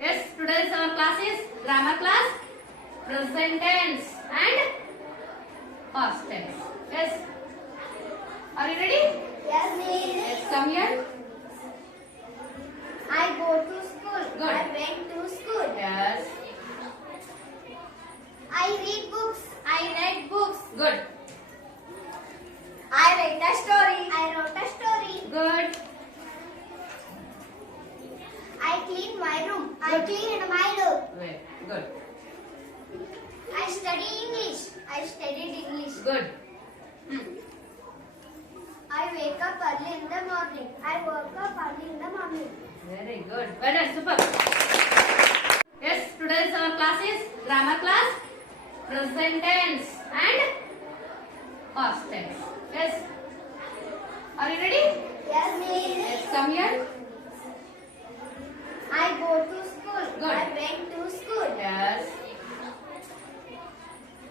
Yes, today's our class is grammar class, present tense and past tense. Yes. Are you ready? Yes, miss. Yes, come here. I go to school. Good. I went to school. Yes. I read books. I read books. Good. I read a story. I wrote a story. Good. I clean my room. I Good. cleaned my room. Very good. I study English. I studied English. Good. I wake up early in the morning. I woke up early in the morning. Very good. Well done. Super. Yes, today's our class is grammar class, present tense and past tense. Yes. Are you ready? Yes, miss. Yes, come here. I go to school. Good. I went to school. Yes.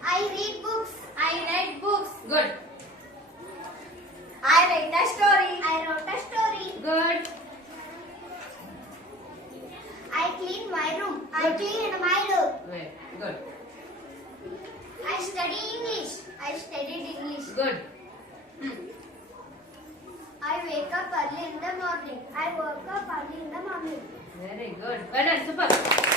I read books. I read books. Good. I read a story. I wrote a story. Good. I clean my room. I Good. cleaned my room. Very good. I study English. I studied English. Good. I wake up early in the morning. I woke up early in the morning. Very good. Well done. Super.